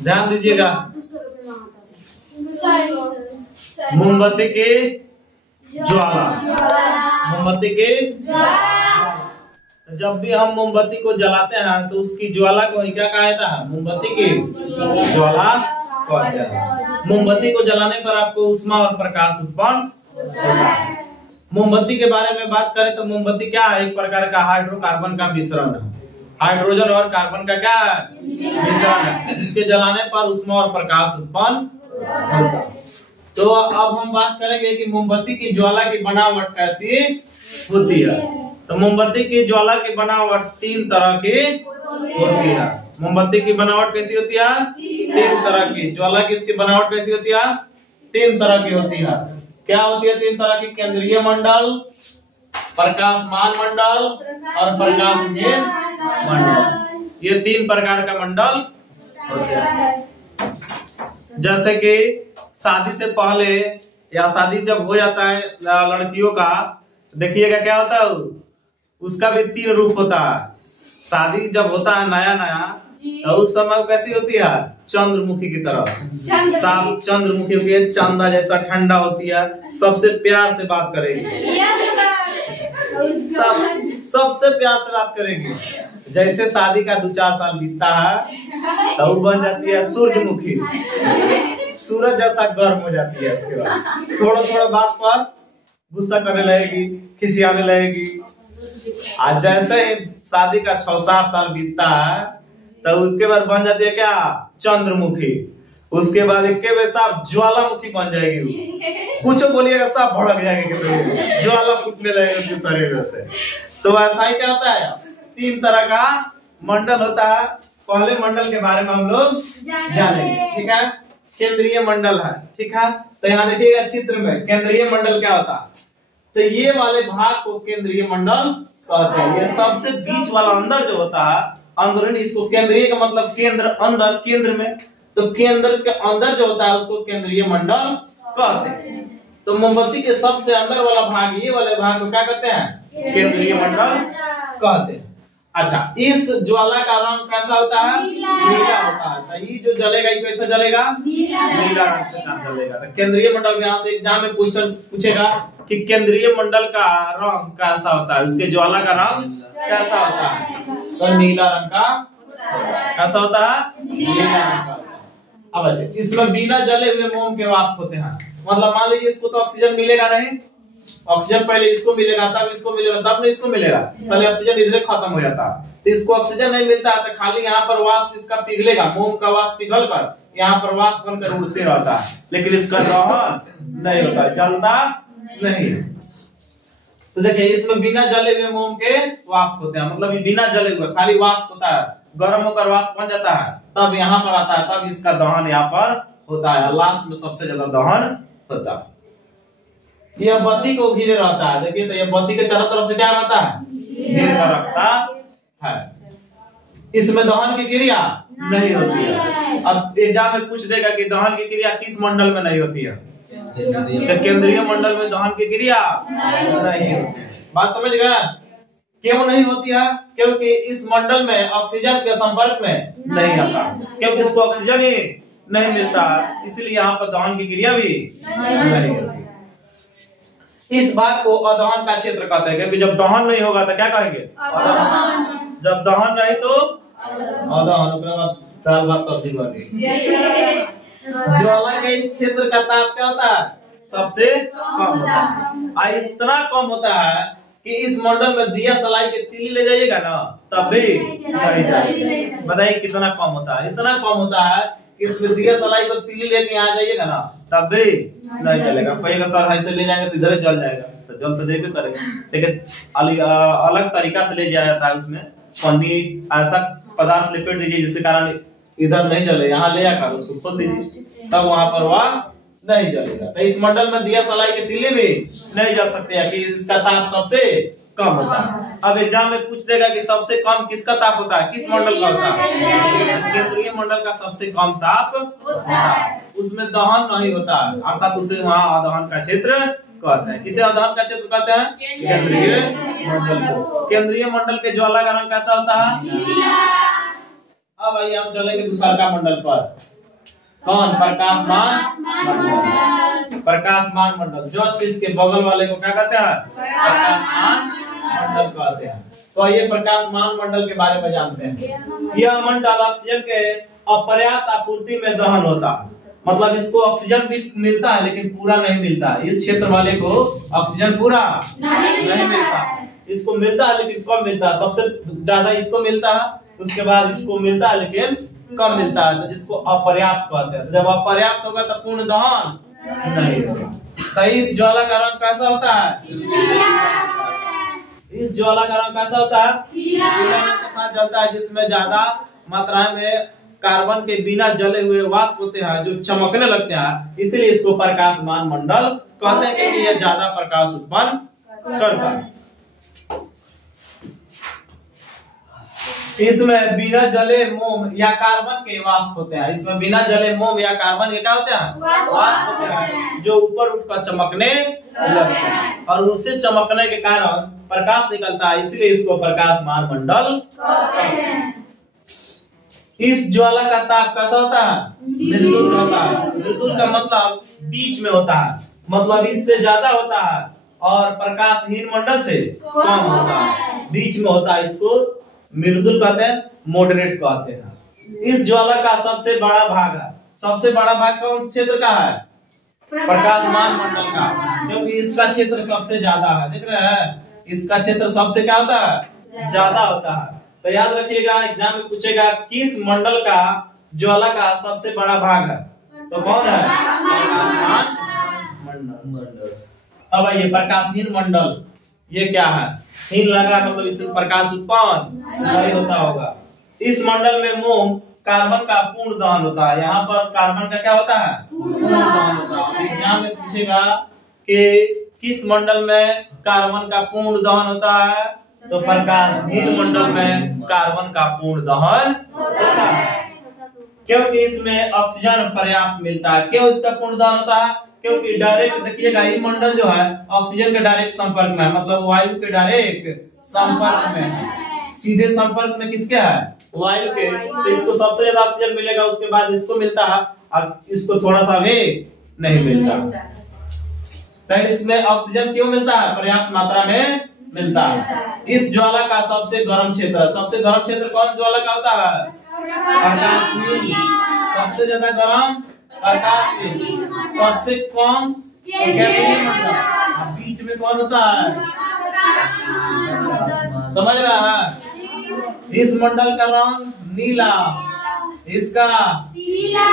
ध्यान दीजिएगा, मोमबत्ती की ज्वाला, मोमबत्ती की जब भी हम मोमबत्ती को जलाते हैं तो उसकी ज्वाला को क्या कहा जाता है? मोमबत्ती की ज्वाला कहते हैं। मोमबत्ती को जलाने पर आपको ऊष्मा और प्रकाश उत्पन्न होता है। मोमबत्ती के बारे में बात करें तो मोमबत्ती क्या है? एक प्रकार का हाइड्रोकार्बन का मिश्रण है। हाइड्रोजन और कार्बन का क्या है? मिश्रण है, जिसके जलाने पर ऊष्मा और प्रकाश उत्पन्न होता है। तो अब हम बात करेंगे कि मोमबत्ती की ज्वाला की बनावट कैसी होती है। तो मोमबत्ती की ज्वाला की बनावट 3 तरह की होती है। मोमबत्ती की बनावट कैसी होती है? 3 तरह की। ज्वाला की उसकी बनावट कैसी होती है? 3 तरह की होती है। क्या होती है 3 तरह की? केंद्रीय मंडल, प्रकाशमान मंडल और प्रकाशहीन मंडल। ये 3 प्रकार का मंडल होते हैं। जैसे कि शादी से पहले या शादी जब हो जाता है लड़कियों का, देखिएगा क्या होता है, उसका भी 3 रूप होता है। शादी जब होता है नया नया तो उस समय कैसी होती है? चंद्रमुखी की तरह, साफ चंद्रमुखी होती है, चंदा जैसा ठंडा होती है, सबसे प्यार से बात करेगी, सबसे प्यार से बात करेगी। जैसे शादी का 2-4 साल बीतता है तो वो बन जाती है सूरजमुखी, सूरज जैसा गर्म हो जाती है। उसके बाद थोड़ा थोड़ा बात पर गुस्सा करने लगेगी, खिसियाने लगेगी। आज जैसे ही शादी का 6-7 साल बीतता है तो उसके बाद बन जाती है क्या? चंद्रमुखी। उसके बाद एक साफ ज्वालामुखी बन जाएगी। कुछ बोलिएगा सब भड़क जाएगी, ज्वाला फूटने लगेगा उसके शरीर में से। तो ऐसा ही क्या होता है? 3 तरह का मंडल होता है। पहले मंडल के बारे में हम लोग जानेंगे, ठीक है? केंद्रीय मंडल है, ठीक है? तो यहाँ देखिएगा चित्र में केंद्रीय मंडल क्या होता है। तो ये वाले भाग को केंद्रीय मंडल कहते हैं। ये सबसे बीच वाला अंदर जो होता है, अंदरूनी, इसको केंद्रीय का मतलब केंद्र, अंदर, केंद्र में। तो केंद्र के अंदर जो होता है उसको केंद्रीय मंडल कहते हैं। तो मोमबत्ती के सबसे अंदर वाला भाग, ये वाले भाग को क्या कहते हैं? केंद्रीय मंडल कहते हैं। अच्छा, इस ज्वाला का रंग कैसा होता है? नीला होता है। तो ये जो जलेगा ये कैसे जलेगा? नीला रंग से जलेगा। तो केंद्रीय मंडल में यहाँ से एग्जाम में क्वेश्चन पूछेगा कि केंद्रीय मंडल का रंग कैसा होता है, उसके ज्वाला का रंग कैसा होता है? तो नीला रंग का कैसा होता है? नीला रंग का। अब अच्छा, इसमें बिना जले हुए मोम के वाष्प होते हैं। मतलब मान लीजिए इसको तो ऑक्सीजन मिलेगा नहीं, ऑक्सीजन पहले इसको मिलेगा, तब इसको मिलेगा, तब नहीं इसको मिलेगा, पहले ऑक्सीजन इधर खत्म हो जाता है। तो इसको ऑक्सीजन नहीं मिलता है तो खाली यहाँ पर वाष्प इसका पिघलेगा, मोम का वाष्प पिघल कर यहाँ पर वाष्प बनकर उड़ते रहता है, लेकिन इसका दहन नहीं होता, जलता नहीं। तो देखिए इसमें बिना जले हुए मोम के वाष्प होते हैं। मतलब बिना जले हुए खाली वाष्प होता है, गर्म होकर वाष्प बन जाता है, तब यहाँ पर आता है, तब इसका दहन यहाँ पर होता है। लास्ट में सबसे ज्यादा दहन होता है। यह बत्ती को घेरे रहता है। देखिए तो यह बत्ती के चारों तरफ से क्या रहता है? घेर कर रखता है। इसमें दहन की क्रिया नहीं होती है। अब एग्जाम में पूछ देगा कि दहन की क्रिया किस मंडल में नहीं होती है? तो केंद्रीय मंडल में दहन की क्रिया नहीं होती है। बात समझ गया? क्यों नहीं होती है? क्योंकि इस मंडल में ऑक्सीजन के संपर्क में नहीं आता, क्योंकि इसको ऑक्सीजन ही नहीं मिलता, इसलिए यहाँ पर दहन की क्रिया भी नहीं होती। इस भाग को अदहन का क्षेत्र कहते हैं, क्योंकि जब दहन नहीं होगा तो क्या कहेंगे? अदहन। जब दहन नहीं तो अदहन। उसके बाद दाल भात सब्जी बनेगी। ज्वाला के इस क्षेत्र का ताप क्या होता है? सबसे कम होता है। इतना कम होता है कि इस मंडल में दिया सलाई के तीली ले जाइएगा ना तब भी नहीं जाएगा। बताइए कितना कम होता है? इतना कम होता है कि इसमें दिया सलाई को तीली लेके यहाँ जाइएगा ना तब भी नहीं जलेगा। कहेगा सर ऐसे ले जाएंगे तो इधर जल जाएगा, तो जल तो देवे करेगा, लेकिन अलग तरीका से ले जाया जाता है। उसमें पन्नी ऐसा पदार्थ लपेट दीजिए जिसके कारण इधर नहीं जले, यहाँ ले आकर उसको खोल दीजिए, तब वहां पर वह नहीं जलेगा। तो इस मंडल में दिया सलाई के तीले भी नहीं जल सकते हैं कि इसका ताप सबसे कम होता है। अब एग्जाम में पूछ देगा कि सबसे कम किसका ताप होता है, किस मंडल का होता है? केंद्रीय मंडल का सबसे कम ताप होता है। उसमें दहन नहीं होता है, अर्थात उसे वहाँ अदहन का क्षेत्र कहते हैं। किसे दहन का क्षेत्र कहते हैं? केंद्रीय मंडल को। केंद्रीय मंडल के ज्वाला का रंग कैसा होता है? अब आइए हम चलेंगे दूसरा का मंडल पर। कौन? प्रकाशमान मंडल। प्रकाशमान मंडल जस्ट इसके बगल वाले को क्या कहते हैं? प्रकाशमान मंडल कहते हैं। तो ये प्रकाशमान मंडल के बारे में जानते हैं। यह मंडल ऑक्सीजन के अपर्याप्त आपूर्ति में दहन होता है, मतलब इसको ऑक्सीजन भी मिलता है लेकिन पूरा नहीं मिलता। इस क्षेत्र वाले को ऑक्सीजन पूरा नहीं मिलता, इसको मिलता है लेकिन कम मिलता है। सबसे ज्यादा इसको मिलता है, उसके बाद इसको मिलता है लेकिन कम मिलता है, तो जिसको अपर्याप्त कहते हैं। जब अपर्याप्त होगा तो पूर्ण दहन नहीं होगा। तो इस ज्वाला का रंग कैसा होता है? इस ज्वाला का रंग कैसा होता है? पीला रंग के साथ जलता है, जिसमें ज्यादा मात्रा में कार्बन के बिना जले हुए वाष्प होते हैं जो चमकने लगते हैं, इसलिए इसको प्रकाशमान मंडल कहते हैं क्योंकि यह ज्यादा प्रकाश उत्पन्न करता है। इसमें बिना जले मोम या कार्बन के वाष्प होते हैं। इसमें बिना जले मोम या कार्बन के क्या होते हैं? वाष्प होते हैं जो ऊपर उठकर चमकने लगते हैं और उससे चमकने के कारण प्रकाश निकलता है, इसलिए इसको प्रकाशमान मंडल कहते हैं। इस ज्वाला का ताप कैसा होता है? मृदुल होता है। मृदुल का मतलब बीच में होता है, मतलब इससे ज्यादा होता है और प्रकाशहीन मंडल से कम होता है, बीच में होता है। इसको मृदुल कहते हैं, मॉडरेट कहते हैं। इस ज्वाला का सबसे बड़ा भाग है, सबसे बड़ा भाग कौन क्षेत्र का है? प्रकाशमान मंडल का, क्योंकि इसका क्षेत्र सबसे ज्यादा है। देख रहे हैं, इसका क्षेत्र सबसे क्या होता है? ज्यादा होता है। तो याद रखिएगा, एग्जाम में पूछेगा किस मंडल का ज्वाला का सबसे बड़ा भाग है, तो कौन है? प्रकाशमान मंडल। अब आइए प्रकाशहीन मंडल, ये क्या है? हीन लगा मतलब इसमें प्रकाश उत्पन्न नहीं होता होगा। इस मंडल में मोम कार्बन का पूर्ण दहन होता है। यहाँ पर कार्बन का क्या होता है? पूर्ण दहन होता है। एग्जाम में पूछेगा कि किस मंडल में कार्बन का पूर्ण दहन होता है, तो प्रकाशहीन मंडल में कार्बन का पूर्ण दहन होता है, क्योंकि इसमें ऑक्सीजन पर्याप्त मिलता है। क्यों इसका पूर्ण दहन होता है? क्योंकि डायरेक्ट देखिएगा, ये मंडल जो है ऑक्सीजन के डायरेक्ट संपर्क में है, मतलब वायु के डायरेक्ट संपर्क में है। सीधे संपर्क में किसके है? वायु के। तो इसको सबसे ज्यादा ऑक्सीजन मिलेगा, उसके बाद इसको मिलता है, अब इसको थोड़ा सा भी नहीं मिलता। तो इसमें ऑक्सीजन क्यों मिलता है? पर्याप्त मात्रा में मिलता है। इस ज्वाला का सबसे गर्म क्षेत्र, सबसे गर्म क्षेत्र कौन ज्वाला का होता है? प्रकाशहीन। सबसे ज्यादा गर्म प्रकाशहीन, सबसे कम केंद्रीय मंडल, बीच में कौन होता है? समझ रहा है? इस मंडल का रंग नीला, इसका पीला।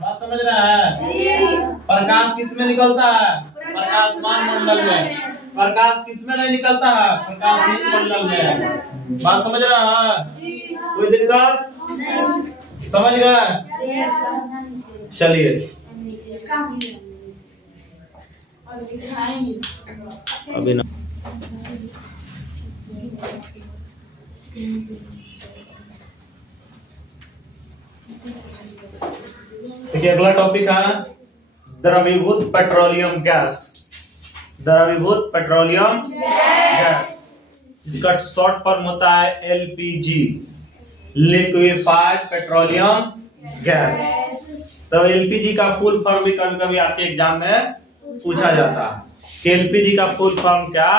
बात समझ रहा है? प्रकाश किस में निकलता है? प्रकाशमान मंडल में। प्रकाश किस में नहीं निकलता है? प्रकाशहीन मंडल में। बात समझ रहा है? कोई दिक्कत? समझ गए? चलिए अभी ना देखिए, अगला टॉपिक है द्रवीभूत पेट्रोलियम गैस। द्रवीभूत पेट्रोलियम गैस, इसका शॉर्ट फॉर्म होता है एलपीजी, लिक्विफाइड पेट्रोलियम गैस। तो एलपीजी का फुल फॉर्म भी कभी कभी आपके एग्जाम में पूछा जाता है कि एलपीजी का फुल फॉर्म क्या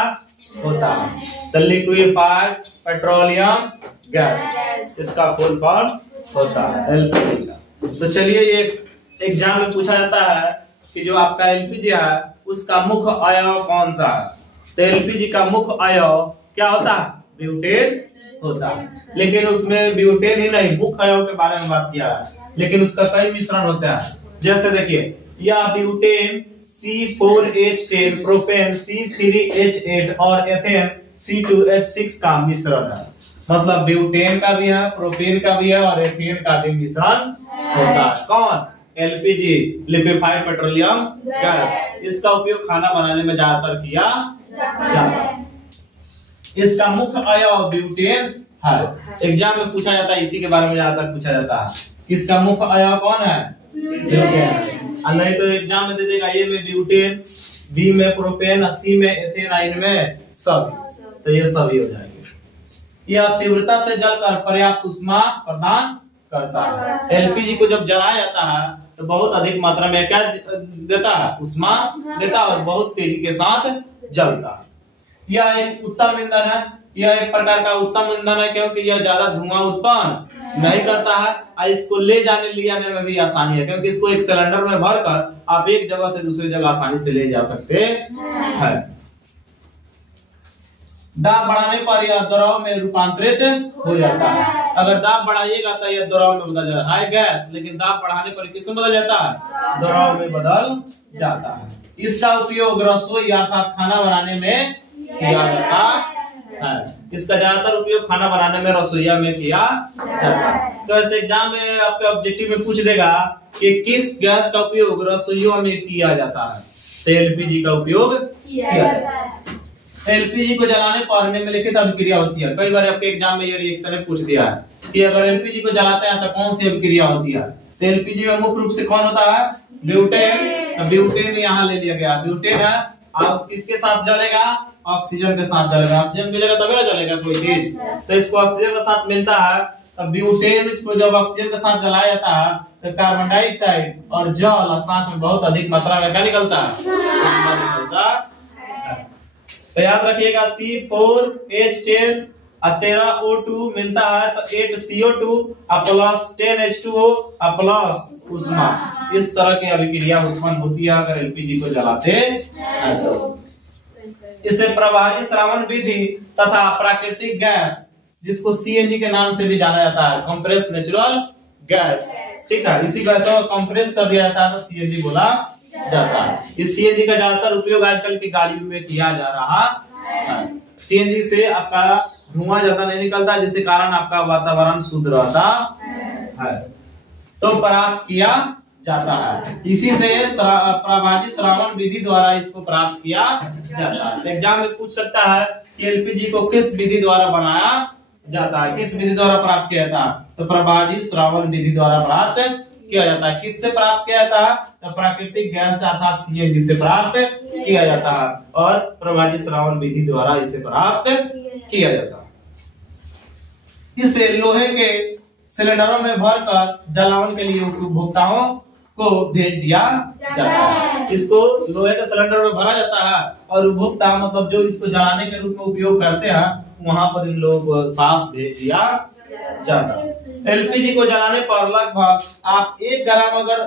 होता है। तो लिक्विफाइड पेट्रोलियम गैस, इसका फुल फॉर्म होता है एलपीजी का। तो चलिए, ये एग्जाम में पूछा जाता है कि जो आपका एलपीजी है उसका मुख्य अयव कौन सा है। तो एलपीजी का मुख्य अयव क्या होता है? ब्यूटेन होता है। लेकिन उसमें ब्यूटेन ही नहीं, मुख्य अयव के बारे में बात किया है, लेकिन उसका कई मिश्रण होता है। जैसे देखिए, यह ब्यूटेन C4H10, प्रोपेन C3H8 और एथेन C2H6 का मिश्रण है। मतलब ब्यूटेन का भी है, प्रोपेन का भी है और एथेन का भी मिश्रण होता है। कौन? LPG, liquefied petroleum gas. इसका उपयोग खाना बनाने में ज्यादातर किया जाता है। इसका मुख्य अयव ब्यूटेन है। एग्जाम में पूछा जाता है, इसी के बारे में ज्यादातर पूछा जाता है। इसका मुख्य अयव कौन है? ब्यूटेन। और नहीं तो एग्जाम में दे देगा ये में ब्यूटेन बी में प्रोपेन, सी में एथेन, आइन में सभी, तो ये सभी हो जाएंगे। यह तीव्रता से जलकर पर्याप्त ऊष्मा प्रदान करता है। एलपीजी को जब जलाया जाता है तो बहुत अधिक मात्रा में क्या देता है, ऊष्मा देता है और बहुत तेजी के साथ जलता है। यह एक उत्तम ईंधन है, यह एक प्रकार का उत्तम ईंधन है क्योंकि यह ज्यादा धुआं उत्पन्न नहीं करता है और इसको ले जाने में भी आसानी है क्योंकि इसको एक सिलेंडर में भरकर आप एक जगह से दूसरी जगह आसानी से ले जा सकते हैं। दाब बढ़ाने पर यह द्रव में रूपांतरित हो जाता है। अगर दाब बढ़ाइएगा तो यह द्रव में बदल जाता है, हाई गैस, लेकिन दाब बढ़ाने पर किसमें बदल जाता है, द्रव में बदल जाता है। इसका उपयोग रसोई अर्थात खाना बनाने में किया जाता है। इसका ज्यादातर उपयोग खाना बनाने में, रसोईया में किया जाता है। तो ऐसे एग्जाम में आपके ऑब्जेक्टिव में पूछ देगा कि किस गैस का उपयोग रसोइयों में किया जाता है, तो एलपीजी का उपयोग किया जाता है। एलपीजी को जलाने पर निम्नलिखित अभिक्रिया होती है। कई बार आपके एग्जाम में ये रिएक्शन ने पूछ दिया है कि अगर एलपीजी को जलाते हैं तो कौन सी अभिक्रिया होती है। तो एलपीजी में मुख्य रूप से कौन होता है, ब्यूटेन। ब्यूटेन यहाँ ले लिया गया, ब्यूटेन है। अब किसके साथ जलेगा, ऑक्सीजन के साथ जलेगा। ऑक्सीजन मिलेगा तभी ना जलेगा कोई चीज, तो इसको ऑक्सीजन के साथ मिलता है। तब ब्यूटेन को जब ऑक्सीजन के साथ जलाया जाता है तो कार्बन डाइऑक्साइड और जल साथ में बहुत अधिक मात्रा में क्या निकलता है। तो याद रखिएगा C4H10 और 13O2 मिलता है तो 8CO2 प्लस 10H2O प्लस ऊष्मा। इस तरह की अभिक्रिया उत्पन्न होती है अगर एलपीजी को जलाते हैं तो। इसे प्रवाही श्रावण विधि तथा प्राकृतिक गैस, जिसको सीएनजी के नाम से भी जाना जाता है, कंप्रेस नेचुरल गैस, ठीक है, इसी गैस को कंप्रेस कर दिया जाता है तो सीएनजी बोला जाता है। इस सीएनजी का ज्यादातर उपयोग आजकल की गाड़ियों में किया जा रहा है। सीएनजी से आपका धुआं ज्यादा नहीं निकलता जिसके कारण आपका वातावरण शुद्ध रहता है, तो प्राप्त किया जाता है। इसी से प्रवाही श्रावण विधि द्वारा इसको प्राप्त किया जाता है। एग्जाम में पूछ सकता है कि एलपीजी को किस विधि द्वारा बनाया जाता है, किस विधि द्वारा प्राप्त किया जाता है, तो प्रवाही श्रावण विधि द्वारा प्राप्त किया जाता है। किससे प्राप्त किया जाता है, तो प्राकृतिक गैस अर्थात सीएनजी से प्राप्त किया जाता है और प्रवाही श्रावण विधि द्वारा इसे प्राप्त किया जाता है। इसे लोहे के सिलेंडरों में भरकर जलावन के लिए उपभोक्ताओं को भेज दिया जाता है। इसको लोहे के सिलेंडर में भरा जाता है और उपभोक्ता मतलब जो इसको जलाने के रूप में उपयोग करते हैं वहां पर इन लोगों को पास भेज दिया जाता है। एलपीजी को जलाने पर लगभग आप 1 ग्राम अगर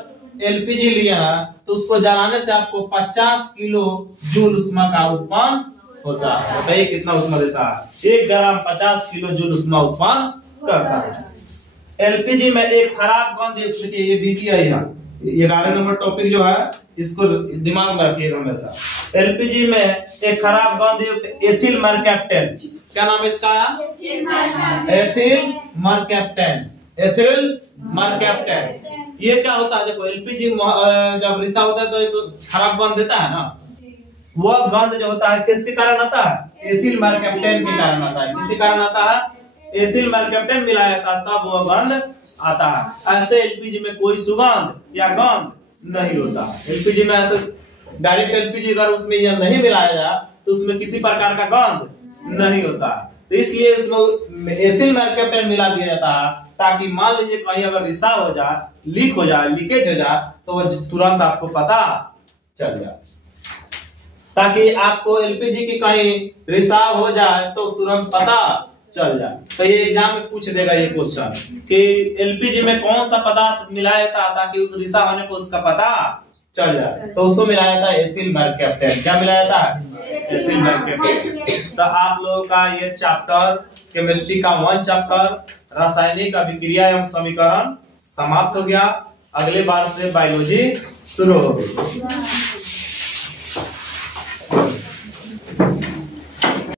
एलपीजी लिया है तो उसको जलाने से आपको 50 किलो जूल ऊष्मा का उत्पन्न होता है। बताइए कितना ऊष्मा देता है, 1 ग्राम 50 किलो जूल ऊष्मा उत्पन्न करता है। एलपीजी में एक खराब गंध, देखिए ये बीटीआई है, 11 नंबर टॉपिक जो है इसको दिमाग में रखिएगा हमेशा। एलपीजी में एक खराब गंध युक्त एथिल मरकैप्टेन, क्या नाम है इसका, एथिल मरकैप्टेन, एथिल मरकैप्टेन। ये क्या होता है, देखो एलपीजी जब रिसा होता है तो एक खराब गंध देता है ना, वह गंध जो होता है किसके कारण आता है, एथिल मरकैप्टेन के कारण आता है। किसके कारण आता है, एथिल मरकैप्टेन मिलाया जाता है तब वह गंध आता है। ऐसे एलपीजी में कोई सुगंध या गंध नहीं होता। एलपीजी में ऐसे डायरेक्ट एलपीजी अगर उसमें यह नहीं मिलाया जाए तो उसमें किसी प्रकार का गंध नहीं होता, तो इसलिए इसमें एथिल मरकैप्टेन मिला दिया जाता है ताकि मान लीजिए कहीं अगर रिसाव हो जाए, लीक हो जाए, लीकेज हो जाए तो वह तुरंत आपको पता चल जाए, ताकि आपको एलपीजी की कहीं रिसाव हो जाए तो तुरंत पता चल जाए। तो ये एग्जाम में पूछ देगा ये क्वेश्चन कि एलपीजी में कौन सा पदार्थ मिलाया जाता है ताकि उस रिसाव होने पर उसका पता चल जाए, तो उसको मिलाया जाता है एथिल मरकैप्टेन। क्या मिलाया जाता है, एथिल मरकैप्टेन। तो आप लोगों का ये चैप्टर केमिस्ट्री का 1 चैप्टर रासायनिक अभिक्रिया एवं समीकरण समाप्त हो गया। अगले बार से बायोलॉजी शुरू होगी।